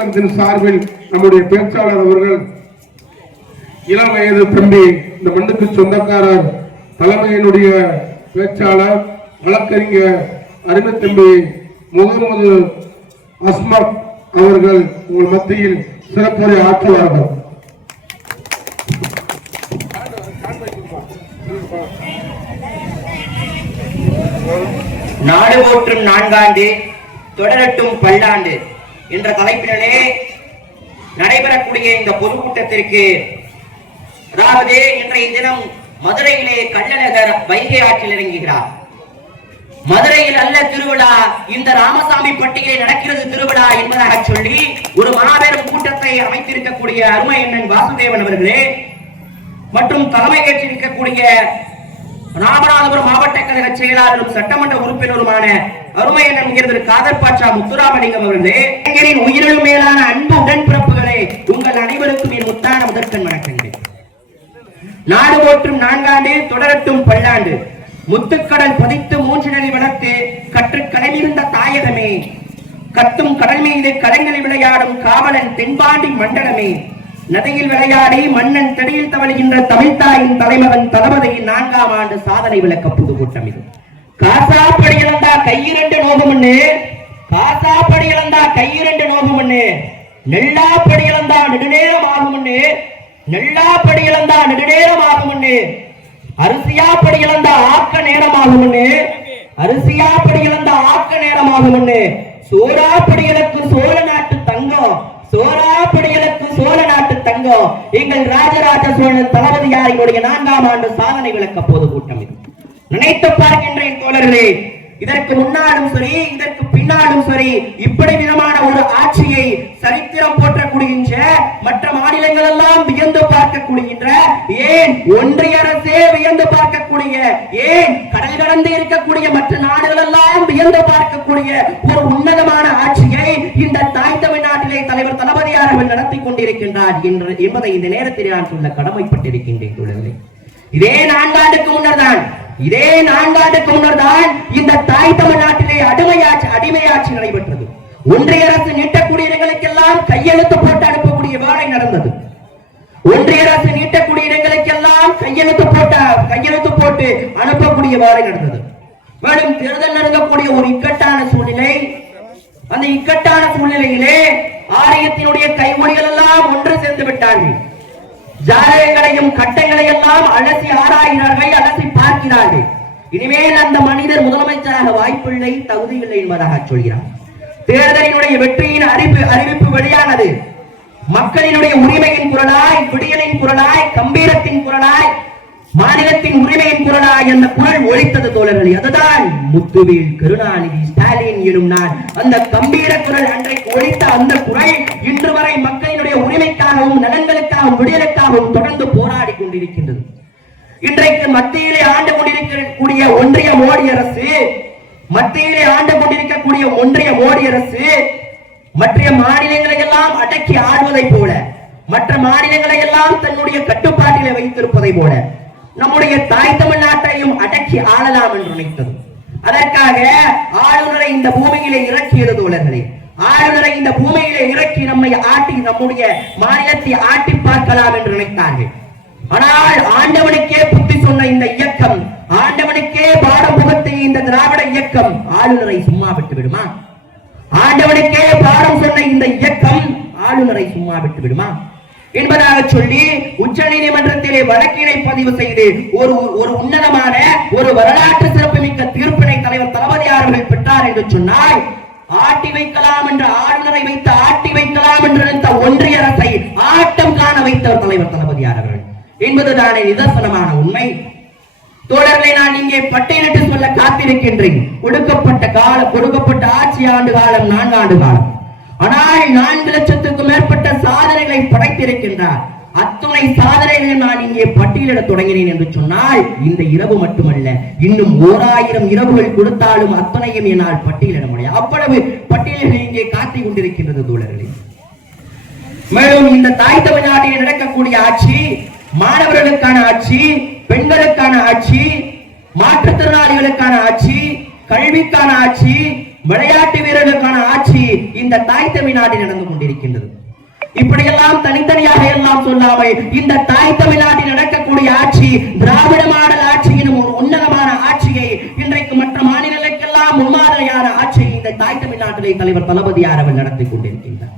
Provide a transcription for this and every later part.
பல்கலைக்கழகத்தின் சார்பில் நம்முடைய பேச்சாளர் அவர்கள் இளம் வயது தம்பி, இந்த மண்ணுக்கு சொந்தக்காரர், தலைமையினுடைய பேச்சாளர் வழக்கறிஞர் அருமை தம்பி முகமது அஸ்மத் அவர்கள் உங்கள் மத்தியில் சிறப்புரை ஆற்றுவார்கள். நாடு போற்றும் நான்காண்டு தொடரட்டும் பல்லாண்டு என்ற தலைப்பிலே நடைபெறக்கூடிய இந்த பொதுக்கூட்டத்திற்கு, அதாவது இன்றைய தினம் மதுரையிலே கள்ளழகர் வைகை ஆற்றில் இறங்குகிறார். மதுரையில் அல்ல திருவிழா, இந்த ராமசாமி பட்டியிலே நடக்கிறது திருவிழா என்பதாக சொல்லி ஒரு மாபெரும் கூட்டத்தை அமைத்திருக்கக்கூடிய அருமை அண்ணன் வாசுதேவன் அவர்களே மற்றும் தலைமை ஏற்றிருக்கக்கூடிய ராமநாதபுரம் மாவட்ட கழக செயலாளரும் சட்டமன்ற உறுப்பினருமான அருமை அண்ணன் உயர்திரு காதர் பாட்சா முத்துராமலிங்கம் அவர்களே, உயிரிலும் மேலான அன்பு உடன்பிறப்புகளே, உங்கள் அனைவருக்கும் என் முத்தான முதற்கண் வணக்கங்கள். நாடு போற்றும் நான்காண்டு தொடரட்டும் பல்லாண்டு, முத்துக்கடல் பதித்து மூன்று நிலை வளர்த்து கற்று கடலிருந்த தாயகமே, கத்தும் கடல் மீது கடங்களில் விளையாடும் காவலன் தென்பாண்டி மண்டலமே, நதியில் விளையாடி மன்னன் தெடியில் தவழுகின்ற தமிழ்தாயின் தலைமகன் தளபதியின் 4ஆம் ஆண்டு சாதனை விளக்க பொதுக்கூட்டம் இது. காசாப்படி இழந்தா கையிரண்டு நோகுமண்ணு, காசாப்படி இழந்தா கையிரண்டு நோகுமண்ணு, நெல்லாப்படி இழந்தா நெடுநேரம் ஆகுமண்ணு, நெல்லாப்படி இழந்தா நெடுநேரம் ஆகுமண்ணு, அரிசியாப்படி இழந்தா ஆக்க நேரமாகுமண்ணு, அரிசியாப்படி இழந்தா ஆக்க நேரமாகுமண்ணு, சோறாப்படிகளுக்கு சோழ நாட்டு தங்கம், சோறாப்படிகளுக்கு சோழ நாட்டு தங்கம் எங்கள் ராஜராஜ சோழன் தளபதியாரினுடைய 4ஆம் ஆண்டு சாதனை விளக்க பொதுக்கூட்டம் இது. நினைத்து பார்க்கின்றேன் தோழர்களே, இதற்கு முன்னாலும் சரி இதற்கு பின்னாலும் சரி இப்படி விதமான ஒரு ஆட்சியை சரித்திரம் போற்றக்கூடியன்ற, மற்ற மாநிலங்கள் எல்லாம் வியந்து பார்க்கக்கூடியன்ற, ஏன் ஒன்றிய அரசே வியந்து பார்க்கக்கூடிய, ஏன் கடல் கடந்து இருக்கக்கூடிய மற்ற நாடுகள் எல்லாம் வியந்து பார்க்கக்கூடிய ஒரு உன்னதமான ஆட்சியை இந்த தாய் தமிழ்நாட்டிலே தலைவர் தளபதியார் அவர்கள் நடத்தி கொண்டிருக்கின்றார் என்பதை இந்த நேரத்தில் நான் சொல்ல கடமைப்பட்டிருக்கின்றேன் தோழர்களே. இதே 4 ஆண்டுக்கு முன்னர் தான் இந்த தாய் தமிழ்நாட்டிலே அடிமையாட்சி நடைபெற்றது. ஒன்றிய அரசு நீட்டக்கூடிய இடங்களுக்கெல்லாம் கையெழுத்து போட்டு அனுப்பக்கூடிய வேலை நடந்தது. ஒன்றிய அரசு நீட்டக்கூடிய இடங்களுக்கெல்லாம் கையெழுத்து போட்டு அனுப்பக்கூடிய வேலை நடந்தது. மேலும் தேர்தல் நடக்கக்கூடிய ஒரு இக்கட்டான சூழ்நிலை, அந்த இக்கட்டான சூழ்நிலையிலே ஆலயத்தினுடைய கைமொழிகள் எல்லாம் ஒன்று சேர்ந்து விட்டார்கள். ஜாதகங்களையும் கட்டங்களை எல்லாம் அலசி ஆராய்கிறார்கள், அலசி பார்க்கிறார்கள். இனிமேல் அந்த மனிதர் முதலமைச்சராக வாய்ப்பில்லை, தகுதியில்லை என்பதாக சொல்கிறார். தேர்தலினுடைய வெற்றியின் அறிவிப்பு வெளியானது. மக்களினுடைய உரிமையின் குரலாய், விடியலின் குரலாய், கம்பீரத்தின் குரலாய், மாநிலத்தின் உரிமையின் குரலாய் என்ற குரல் ஒலித்தது தோழர்களே. அதுதான் முத்துவேல் கருணாநிதி ஸ்டாலின் எனும் நான். அந்த கம்பீர குரல் அன்றைக்கு ஒலித்த அந்த குரல் இன்று வரை மக்களினுடைய உரிமைக்காகவும் நலன்களுக்காகவும் விடியலுக்காகவும் தொடர்ந்து போராடி கொண்டிருக்கின்றது. இன்றைக்கு மத்தியிலே ஆண்டு கொண்டிருக்கக்கூடிய ஒன்றிய மோடி அரசு, மற்ற மாநிலங்களை எல்லாம் அடக்கி ஆடுவதை போல, மற்ற மாநிலங்களை எல்லாம் தன்னுடைய கட்டுப்பாட்டிலே வைத்திருப்பதை போல நம்முடைய தாய் தமிழ்நாட்டையும் அடக்கி ஆளலாம் என்று நினைத்தது. அதற்காக ஆளுநரை இந்த பூமியிலே இறக்கியது தோழர்களே. ஆளுநரை இந்த பூமியிலே இறக்கி நம்மை ஆட்டி, நம்முடைய மாநிலத்தை ஆட்டி பார்க்கலாம் என்று நினைத்தார்கள். ஆனால் ஆண்டவனுக்கே புத்தி சொன்ன இந்த இயக்கம், ஆண்டவனுக்கே பாடம் புகத்திய இந்த திராவிட இயக்கம் ஆளுநரை சும்மா விட்டு விடுமா? ஆண்டவனுக்கே பாடம் சொன்ன இந்த இயக்கம் ஆளுநரை சும்மா விட்டு விடுமா என்பதாக சொல்லி உச்ச நீதிமன்றத்திலே வழக்கினை பதிவு செய்து ஒரு உன்னதமான ஒரு வரலாற்று சிறப்புமிக்க தீர்ப்பினை தலைவர் தளபதியார் அவர்கள் பெற்றார் என்று சொன்னால், ஆட்டி வைக்கலாம் என்ற ஆளுநரை வைத்து ஆட்டி வைக்கலாம் என்று நினைத்த ஒன்றிய அரசை ஆட்டம் காண வைத்தவர் தலைவர் தளபதியார் அவர்கள் என்பதுதானே நிதர்சனமான உண்மை. தோழர்களை நான் இங்கே பட்டியலிட்டு சொல்ல காத்திருக்கின்றேன். கொடுக்கப்பட்ட ஆட்சி ஆண்டு காலம் 4 ஆண்டு காலம். ஆனால் 4 லட்சத்துக்கும் மேற்பட்ட சாதனைகளை படைத்திருக்கின்றார். அத்துணை சாதனைகளை நான் இங்கே பட்டியலிட தொடங்கினேன் என்று சொன்னால், இந்த இரவு மட்டுமல்ல, இன்னும் 1000 இரவுகள் கொடுத்தாலும் அத்தனையும் என்னால் பட்டியலிட முடியாது. அவ்வளவு பட்டியல்கள் இங்கே காத்திக் கொண்டிருக்கின்றது தோழர்களே. மேலும் இந்த தாய் தமிழ்நாட்டில் நடக்கக்கூடிய ஆட்சி மாணவர்களுக்கான ஆட்சி, பெண்களுக்கான ஆட்சி, மாற்றுத்திறனாளிகளுக்கான ஆட்சி, கல்விக்கான ஆட்சி, விளையாட்டு வீரர்களுக்கான ஆட்சி இந்த தாய் தமிழ்நாட்டில் நடந்து கொண்டிருக்கின்றது. இப்படியெல்லாம் தனித்தனியாக எல்லாம் சொல்லாமல் இந்த தாய் தமிழ்நாட்டில் நடக்கக்கூடிய ஆட்சி திராவிட மாடல் ஆட்சி எனும் ஒரு உன்னதமான ஆட்சியை இன்றைக்கு மற்ற மாநிலங்களுக்கெல்லாம் முன்மாதிரியான ஆட்சியை இந்த தாய் தமிழ்நாட்டிலே தலைவர் தளபதியார் அவர்கள் நடத்தி கொண்டிருக்கின்றார்.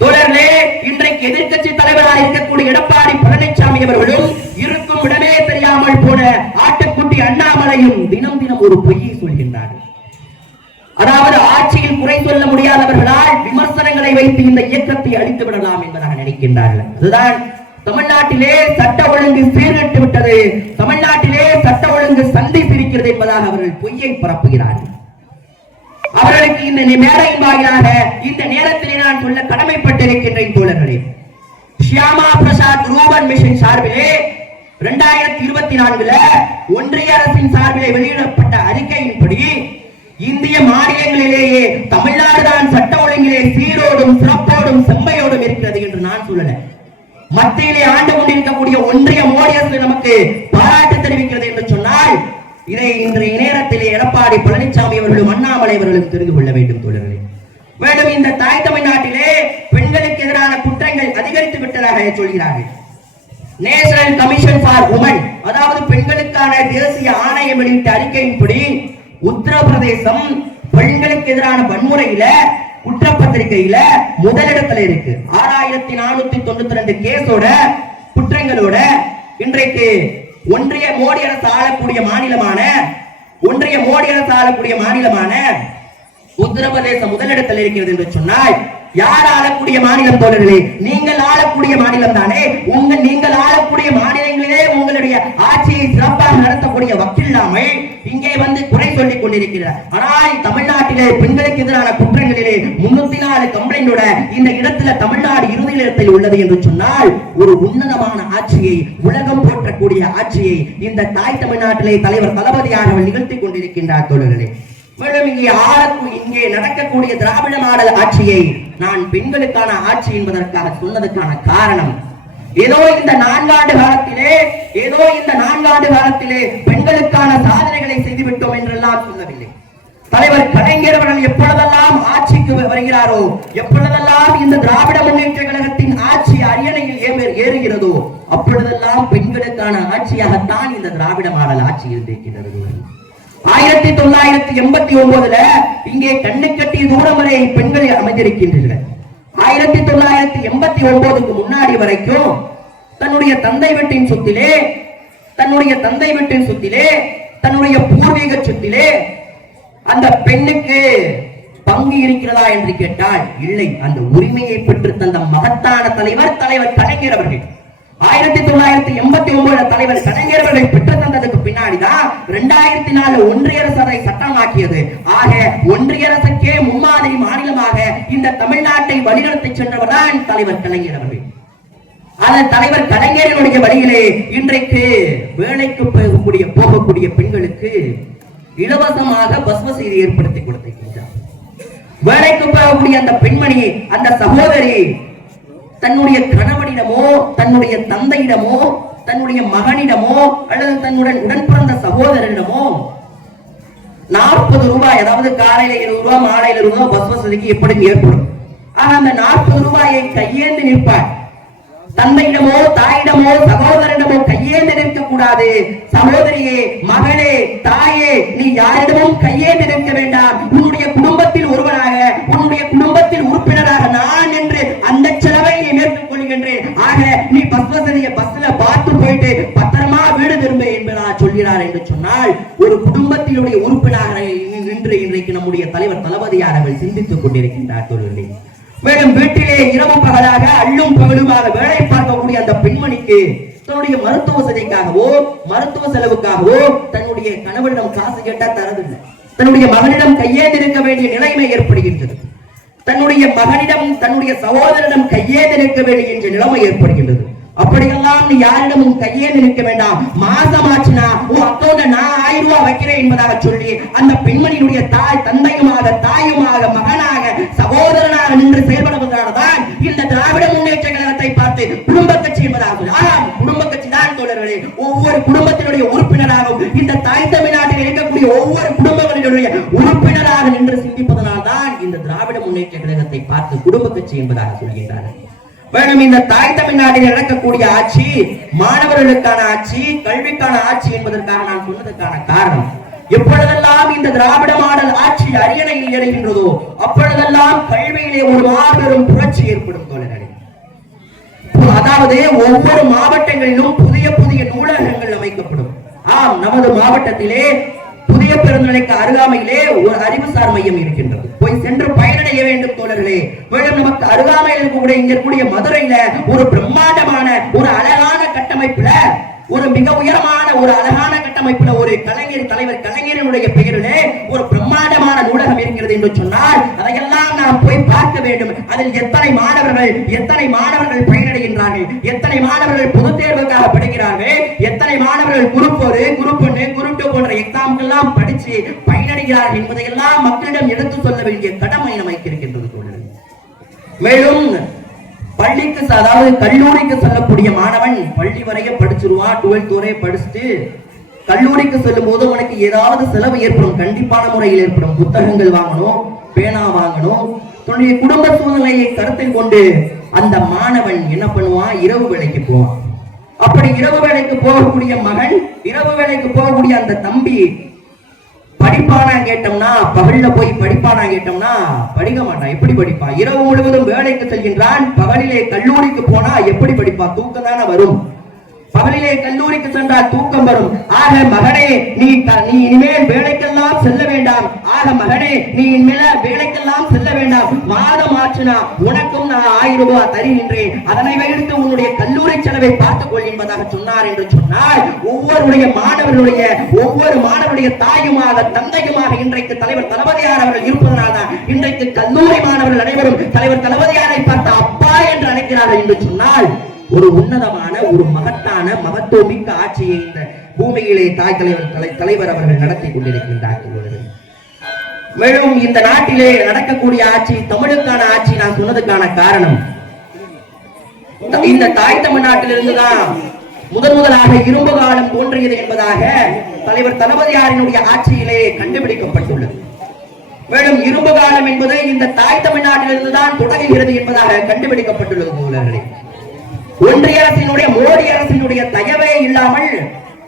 தோழர்களே, இன்றைக்கு எதிர்க்கட்சி தலைவராக இருக்கக்கூடிய எடப்பாடி பழனிசாமி அவர்களும் இருக்கும் இடமே தெரியாமல் போன ஆட்டுக்குட்டி அண்ணாமலையும் தினம் தினம் ஒரு பொய்யை சொல்கின்றார்கள். அதாவது ஆட்சியில் குறை சொல்ல முடியாதவர்களால் விமர்சனங்களை வைத்து இந்த இயக்கத்தை அழித்து விடலாம் என்பதாக நினைக்கின்றார்கள். அதுதான் தமிழ்நாட்டிலே சட்ட ஒழுங்கு சீர்கெட்டு விட்டது, தமிழ்நாட்டிலே சட்ட ஒழுங்கு சந்தை பிரிக்கிறது என்பதாக அவர்கள் பொய்யை பரப்புகிறார்கள். அவர்களுக்கு இந்த மேடையின் வாயிலாக இந்த நேரத்திலே நான் சொல்ல கடமைப்பட்டிருக்கின்றேன். தோழர்களே, ஷியாமா பிரசாத் ரூபன் மிஷன் சார்பிலே 2024 ஒன்றிய அரசின் சார்பிலே வெளியிடப்பட்ட அறிக்கையின்படி இந்திய மாநிலங்களிலேயே தமிழ்நாடு தான் சட்ட ஒழுங்கிலே சீரோடும் சிறப்போடும் செம்மையோடும் இருக்கிறது என்று நான் சொல்லல. மத்தியிலே ஆண்டு கொண்டிருக்கக்கூடிய ஒன்றிய மோடி அரசு நமக்கு பாராட்டு தெரிவிக்கிறது என்று சொன்னால் இதை இன்றைய நேரத்திலே எடப்பாடி பழனிசாமி அவர்களும் அண்ணாமலை அவர்களும் தெரிந்து கொள்ள வேண்டும். தோழர்களே, மேலும் இந்த தாய் தமிழ்நாட்டிலே பெண்களுக்கு எதிரான குற்றங்கள் அதிகரித்து விட்டதாக சொல்கிறார்கள். நேஷனல் கமிஷன் ஃபார் உமன், அதாவது பெண்களுக்கான தேசிய ஆணையம் வெளியிட்ட அறிக்கையின்படி உத்தரப்பிரதேசம் பெண்களுக்கு எதிரான வன்முறையில குற்றப்பத்திரிகையில முதலிடத்துல இருக்கு. 6492 கேஸோட குற்றங்களோட இன்றைக்கு ஒன்றிய மோடி அரசு ஆளக்கூடிய மாநிலமான உத்தரப்பிரதேசம் முதலிடத்தில் இருக்கிறது என்று சொன்னால் யார் ஆளக்கூடிய மாநிலம்? தோழர்களே, நீங்கள் ஆளக்கூடிய மாநிலம் தானே. நீங்கள் ஆளக்கூடிய மாநிலங்களிலே உங்களுடைய ஆட்சியை சிறப்பாக நடத்தக்கூடிய வக்கில்லாமல் இங்கே வந்து குறை சொல்லிக் கொண்டிருக்கிறார். ஆனால் தமிழ்நாட்டிலே பெண்களுக்கு எதிரான குற்றங்களிலே 304 கம்ப்ளைண்டோட இந்த இடத்துல தமிழ்நாடு இறுதி இடத்தில் உள்ளது என்று சொன்னால் ஒரு உன்னதமான ஆட்சியை, உலகம் போற்றக்கூடிய ஆட்சியை இந்த தாய் தமிழ்நாட்டிலே தலைவர் தளபதியாக நிகழ்த்தி கொண்டிருக்கின்றார். தோழர்களே, மேலும் இங்கே நடக்கக்கூடிய திராவிட மாடல் ஆட்சியை நான் பெண்களுக்கான ஆட்சி என்பதற்காக சொன்னதற்கான காரணம் ஏதோ இந்த 4 ஆண்டு காலத்திலே பெண்களுக்கான சாதனைகளை செய்துவிட்டோம் என்றெல்லாம் சொல்லவில்லை. தலைவர் கலைஞர் அவர்கள் எப்பொழுதெல்லாம் ஆட்சிக்கு வருகிறாரோ, எப்பொழுதெல்லாம் இந்த திராவிட முன்னேற்ற கழகத்தின் ஆட்சி அரியணையில் ஏறுகிறதோ அப்பொழுதெல்லாம் பெண்களுக்கான ஆட்சியாகத்தான் இந்த திராவிட மாடல் ஆட்சி இருந்திருக்கிறது. 1989 இங்கே கண்ணு கட்டிய தூரம் வரை பெண்கள் அமைந்திருக்கின்றனர். 1989க்கு முன்னாடி வரைக்கும் தன்னுடைய தந்தை வீட்டின் சொத்திலே, தன்னுடைய பூர்வீக சொத்திலே அந்த பெண்ணுக்கு பங்கு இருக்கிறதா என்று கேட்டால் இல்லை. அந்த உரிமையை பெற்று தந்த மகத்தான தலைவர் கலைஞர் அவர்கள் 1989 தலைவர் கலைஞர் அவர்கள் பெற்று தந்ததுக்கு பின்னாடிதான் 2004 ஒன்றிய அரசு அதை சட்டமாக்கியது. ஆக ஒன்றிய அரசுக்கே முன்மாதிரி மாநிலமாக இந்த தமிழ்நாட்டை வழிநடத்தி சென்றவர் தான் தலைவர் கலைஞர் அவர்கள். அந்த தலைவர் கலைஞரினுடைய வழியிலே இன்றைக்கு வேலைக்கு போகக்கூடிய பெண்களுக்கு இலவசமாக பஸ் வசதி ஏற்படுத்தி கொடுத்திருக்கின்றார். வேலைக்கு போகக்கூடிய அந்த பெண்மணி, அந்த சகோதரி தன்னுடைய கணவனிடமோ, தன்னுடைய தந்தையிடமோ, தன்னுடைய மகனிடமோ அல்லது தன்னுடன் உடன் பிறந்த சகோதரனிடமோ 40 ரூபாய், அதாவது காலையில 20 ரூபாய், மாலையில 20 ரூபாய் பஸ் வசதிக்கு எப்படி ஏற்படும். ஆனா அந்த 40 ரூபாயை கையேந்து நிற்பார். தந்தையிடமோ, தாயிடமோ, சகோதரனிடமோ கையேந்து நிற்க கூடாது. சகோதரியே, மகளே, தாயே, நீ யாரிடமும் கையேந்து நிற்க வேண்டாம். உன்னுடைய குடும்பத்தில் ஒருவனாக, உன்னுடைய குடும்பத்தில் உறுப்பினராக நான் என்று அந்த செலவை நீ மேற்கொள்கின்றேன். ஆக நீ பஸ் வசதியை பஸ்ல பார்த்து போயிட்டு பத்திரமா வீடு திரும்ப என்பதா சொல்கிறார் என்று சொன்னால் ஒரு குடும்பத்தினுடைய உறுப்பினராக நின்று இன்றைக்கு நம்முடைய தலைவர் தளபதியார் அவர்கள் சிந்தித்துக் கொண்டிருக்கின்றார். தோழர்களே, மேலும் வீட்டிலே இரவு பகலாக அள்ளும் பகலுமாக வேலை பார்க்கக்கூடிய அந்த பெண்மணிக்கு தன்னுடைய மருத்துவ வசதிக்காகவோ, மருத்துவ செலவுக்காகவோ தன்னுடைய கணவனிடம் காசு கேட்டா தரதில்லை. தன்னுடைய மகனிடம் கையேந்திருக்க வேண்டிய நிலைமை ஏற்படுகின்றது. தன்னுடைய மகனிடம், தன்னுடைய சகோதரனிடம் கையேந்திருக்க வேண்டிய நிலைமை ஏற்படுகின்றது. அப்படியெல்லாம் நீ யாரிடமும் கையேந்து நிற்க வேண்டாம். மாசமாச்சுனா உன் அக்கௌண்ட்ல நான் 1000 ரூபாய் வைக்கிறேன் என்பதாக சொல்லி அந்த பெண்மணியுடைய தந்தையுமாக, தாயுமாக, மகனாக, சகோதரனாக நின்று செயல்படுவதால்தான் இந்த திராவிட முன்னேற்ற கழகத்தை பார்த்து குடும்ப கட்சி என்பதாக. குடும்ப கட்சி தான் தோழர்களே. ஒவ்வொரு குடும்பத்தினுடைய உறுப்பினராகவும் இந்த தாய் தமிழ்நாட்டில் இருக்கக்கூடிய ஒவ்வொரு குடும்பங்களினுடைய உறுப்பினராக நின்று சின்னத்தை பார்த்து குடும்ப கட்சி என்பதாக சொல்கின்றார்கள். மேலும் இந்த தாய் தமிழ்நாட்டில் நடக்கக்கூடிய ஆட்சி மாணவர்களுக்கான ஆட்சி, கல்விக்கான ஆட்சி என்பதற்காக நான் சொன்னதற்கான காரணம், எப்பொழுதெல்லாம் இந்த திராவிட மாடல் ஆட்சி அரியணையில் ஏறுகின்றதோ அப்பொழுதெல்லாம் கல்வியிலே ஒரு மாபெரும் புரட்சி ஏற்படும் தோழர்களே. அதாவது ஒவ்வொரு மாவட்டங்களிலும் புதிய புதிய நூலகங்கள் அமைக்கப்படும். ஆம், நமது மாவட்டத்திலே புதிய பெருநிலைக்கு அருகாமையிலே ஒரு அறிவுசார் மையம் இருக்கின்றது. போய் சென்று பயனடைய வேண்டும் தோழர்களே. மேலும் நமக்கு அருகாமையில் இருக்கக்கூடிய இங்க இருக்கக்கூடிய மதுரையில ஒரு பிரம்மாண்டமான ஒரு அழகான கட்டமைப்புல, ஒரு மிக உயரமான ஒரு அழகான கட்டமைப்புல ஒரு தலைவர் கலைஞரினுடைய பெயரிலே ஒரு பிரம்மாண்டமான நூலகம் இருக்கிறது என்று சொன்னால் அதையெல்லாம் நாம் போய் பார்க்க வேண்டும். அதில் எத்தனை மாணவர்கள் பயனடைகின்றார்கள், எத்தனை மாணவர்கள் பொதுத் தேர்வுக்காக படிக்கிறார்கள், எத்தனை மாணவர்கள் குரூப் 1, குரூப் 1, குரூப் 2 போன்ற எக்ஸாம்கள் எல்லாம் படித்து பயனடைகிறார்கள் என்பதையெல்லாம் மக்களிடம் எடுத்து சொல்ல வேண்டிய கடமை நமக்கு இருக்கின்றது. மேலும் பள்ளிக்கு, அதாவது கல்லூரிக்கு செல்லக்கூடிய மாணவன் பள்ளி வரைய படிச்சிருவான், 12th வரைய படிச்சுட்டு கல்லூரிக்கு செல்லும் போது உனக்கு ஏதாவது செலவு ஏற்படும், கண்டிப்பான முறையில் ஏற்படும். புத்தகங்கள் வாங்கணும், பேனா வாங்கணும். தன்னுடைய குடும்ப சூழ்நிலையை கருத்தில் கொண்டு அந்த மாணவன் என்ன பண்ணுவான், இரவு வேலைக்கு போவான். அப்படி இரவு வேலைக்கு போகக்கூடிய மகன், இரவு வேலைக்கு போகக்கூடிய அந்த தம்பி படிப்பானா கேட்டோம்னா, பகல்ல போய் படிப்பானா கேட்டோம்னா படிக்க மாட்டான். எப்படி படிப்பான்? இரவு முழுவதும் வேலைக்கு செல்கின்றான். பகலிலே கல்லூரிக்கு போனா எப்படி படிப்பான்? தூக்கம் தானே வரும். பகலிலே கல்லூரிக்கு சென்றால் தூக்கம் வரும். ஆக மகனே, நீ இனிமேல் வேலைக்கெல்லாம் செல்ல வேண்டாம். ஆக மகனே, நீ இனிமேல் வேலைக்கெல்லாம் செல்ல வேண்டாம். மாதம் ஆச்சுனா உனக்கும் நான் 1000 ரூபாய் தருகின்றேன். அதனை வைத்து உன்னுடைய கல்லூரி செலவை பார்த்துக் கொள் என்பதாக சொன்னார் என்று சொன்னால், ஒவ்வொரு மாணவருடைய தாயுமாக தந்தையுமாக இன்றைக்கு தலைவர் தளபதியார் அவர்கள் இருப்பதனால்தான் இன்றைக்கு கல்லூரி மாணவர்கள் அனைவரும் தலைவர் தளபதியாரை பார்த்து அப்பா என்று அழைக்கிறார்கள் என்று சொன்னால், ஒரு உன்னதமான, ஒரு மகத்துவமிக்க ஆட்சியை இந்த பூமியிலே தாய் தலைவர் அவர்கள் நடத்தி கொண்டிருக்கின்றார்கள். மேலும் இந்த நாட்டிலே நடக்கக்கூடிய ஆட்சி தமிழுக்கான ஆட்சி நான் சொன்னதுக்கான காரணம், இந்த தாய் தமிழ்நாட்டிலிருந்துதான் முதலாக இரும்பு காலம் தோன்றியது என்பதாக தலைவர் தளபதியாரினுடைய ஆட்சியிலே கண்டுபிடிக்கப்பட்டுள்ளது. மேலும் இரும்பு காலம் என்பது இந்த தாய் தமிழ்நாட்டிலிருந்துதான் தொடங்குகிறது என்பதாக கண்டுபிடிக்கப்பட்டுள்ளது தோழர்களே. ஒன்றிய அரசினுடைய, மோடி அரசினுடைய தயவே இல்லாமல்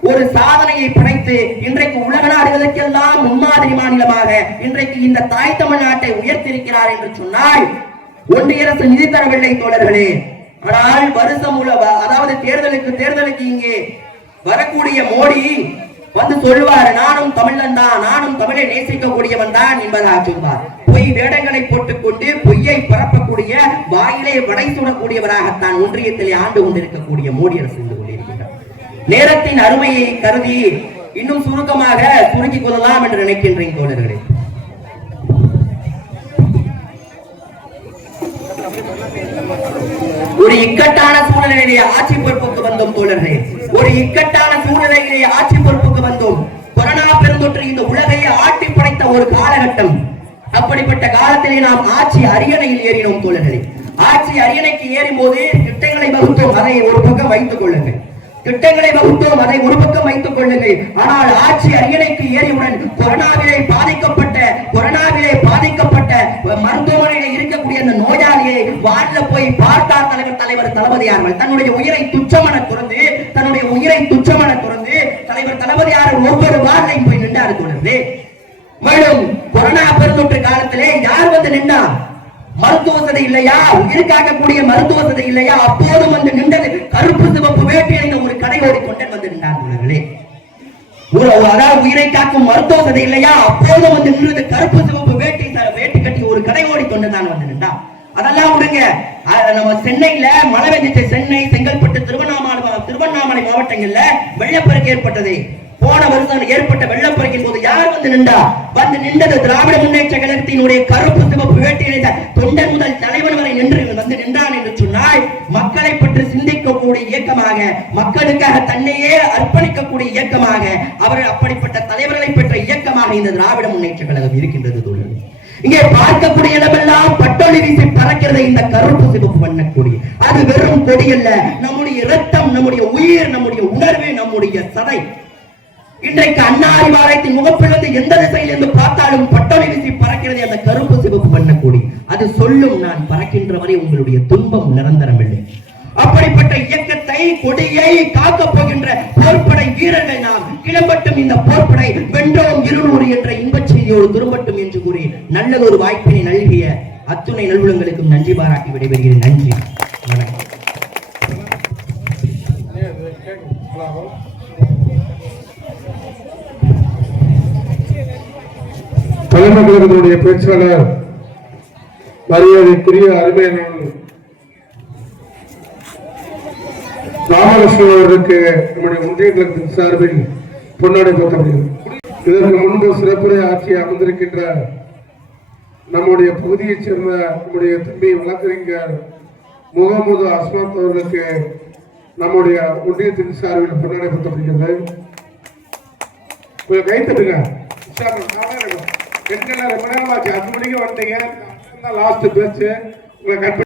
ஒரு சாதனையை படைத்து இன்றைக்கு உலக நாடுகளுக்கெல்லாம் முன்மாதிரி மாநிலமாக இன்றைக்கு இந்த தாய் தமிழ்நாட்டை உயர்த்திருக்கிறார் என்று சொன்னால் ஒன்றிய அரசு நிதி தரவில்லை தோழர்களே. ஆனால் வருஷம் அதாவது தேர்தலுக்கு இங்கே வரக்கூடிய மோடி வந்து சொல்வார், நானும் தமிழன் தான், நானும் தமிழை நேசிக்கக்கூடியவன் தான் என்பதாக சொல்வார். பொய் வேடங்களை போட்டுக்கொண்டு பொய்யை பரப்பக்கூடிய, வாயிலே வடை சுடக்கூடியவராகத்தான் ஒன்றியத்திலே ஆண்டு கொண்டிருக்கக்கூடிய மோடி அரசு இருந்து கொண்டிருக்கின்றார். நேரத்தின் அருமையை கருதி இன்னும் சுருக்கமாக சுருக்கிக் கொள்ளலாம் என்று நினைக்கின்றேன் தோழர்களே. ஒரு இக்கட்டான சூழ்நிலையிலே ஆட்சி பொறுப்புக்கு வந்தோம் தோழர்களே. ஒரு இக்கட்டான சூழ்நிலையிலே ஆட்சி பொறுப்புக்கு வந்தோம். கொரோனா பெருந்தொற்று இந்த உலகை ஆட்டி படைத்த ஒரு காலகட்டம். அப்படிப்பட்ட காலத்திலே நாம் ஆட்சி அரியணையில் ஏறினோம் தோழர்களே. ஆட்சி அரியணைக்கு ஏறும் போது திட்டங்களை வகுத்தோம், அதை ஒரு பக்கம் வைத்துக் கொள்ளுங்கள். திட்டங்களை வகுத்தோம், அதை ஒரு பக்கம் வைத்துக் கொள்ளுங்கள். ஆனால் ஆட்சி அரியணைக்கு ஏறியவுடன் கொரோனாவிலே பாதிக்கப்பட்ட மருத்துவமனையில் இருக்கக்கூடிய அந்த நோயாளியை வார்டுல போய் பார்த்தார் தலைவர் தளபதியார்கள். தன்னுடைய உயிரை துச்சமென துறந்து தலைவர் தளபதியார் ஒவ்வொரு வார்டையும் போய் நின்றார் தோழர்களே. மேலும் கொரோனா பெருந்தொற்று காலத்திலே யார் வந்து நின்றார்? மருத்துவ வசதி இல்லையா, உயிர் காக்கக்கூடிய மருத்துவ வசதி இல்லையா? அப்போதும் வந்து நின்றது கருப்பு சிவப்பு வேட்டி அணிந்த ஒரு கடை ஓடிக்கொண்டே வந்து நின்றார்களே. அதாவது உயிரை காக்கும் மருத்துவ வசதி இல்லையா, அப்போதும் வந்து நின்றது கருப்பு சிவப்பு வேட்டி கட்டி ஒரு கடை ஓடிக்கொண்டு தான் வந்து நின்றான். அதெல்லாம் விடுங்க. நம்ம சென்னையில மழை வெஞ்சிச்சு. சென்னை, செங்கல்பட்டு, திருவண்ணாமலை மாவட்டங்கள்ல வெள்ளப்பெருக்கு ஏற்பட்டது. போன வருஷம் ஏற்பட்ட வெள்ளப்பெருக்கின் போது யார் வந்து நின்றா? வந்து நின்றது திராவிட முன்னேற்ற கழகத்தினுடைய கருப்பு சிவப்பு வேட்டி அணிந்த தொண்டன் முதல் தலைவன் வரை வந்து நின்றான் என்று சொன்னால், மக்களை பற்றி சிந்திக்கக்கூடிய இயக்கமாக, மக்களுக்காக தன்னையே அர்ப்பணிக்கக்கூடிய இயக்கமாக, அவர்கள் அப்படிப்பட்ட தலைவர்களை பெற்ற இயக்கமாக இந்த திராவிட முன்னேற்ற கழகம் இருக்கின்றது தோழர்களே. இங்கே பார்க்கக்கூடிய இடமெல்லாம் பட்டொளி வீசி பறக்கிறது இந்த கருப்பு சிவப்பு வண்ணக்கூடிய. அது வெறும் கொடி அல்ல, நம்முடைய இரத்தம், நம்முடைய உயிர், நம்முடைய உணர்வு, நம்முடைய சதை. இன்றைக்கு அண்ணா அறிவாலயத்தின் முகப்பிலிருந்து எந்த திசையிலிருந்து பார்த்தாலும் பட்டொலி வீசி பறக்கிறது அந்த கருப்பு சிவப்பு வண்ணக்கொடி. அது சொல்லும், நான் பறக்கின்ற வரை உங்களுடைய துன்பம் நிரந்தரமில்லை. அப்படிப்பட்ட இயக்கத்தை, கொடியை காக்கப் போகின்ற போர்ப்படை வீரர்கள் நாம். கிளம்பட்டும் இந்த போர்ப்படை, வென்றோம் 200 என்ற இன்பச் செய்தியோடு திரும்பட்டும் என்று கூறி நல்லதொரு வாய்ப்பினை நல்கிய அத்துணை நல்குலங்களுக்கும் நன்றி பாராட்டி விடைபெறுகிறேன். நன்றி, வணக்கம். தலைமை கழகத்தினுடைய பேச்சாளர் மரியாதைக்குரிய அருமையான ராமகிருஷ்ணன் அவர்களுக்கு நம்முடைய ஒன்றிய கழகத்தின் சார்பில் பொன்னாடை போட்டப்படுகிறது. இதற்கு முன்பு சிறப்புரை ஆட்சி அமர்ந்திருக்கின்ற நம்முடைய பகுதியைச் சேர்ந்த நம்முடைய தம்பி வழக்கறிஞர் முகமது அஸ்மாத் அவர்களுக்கு நம்முடைய ஒன்றியத்தின் சார்பில் பொன்னாடை போட்டப்படுகிறது. கொஞ்சம் கைத்தட்டுங்க. பெண்கள் ரொம்ப நேரம் ஆச்சு, 5 மணிக்கு வந்துட்டீங்க. லாஸ்ட் பேச்சு உங்களை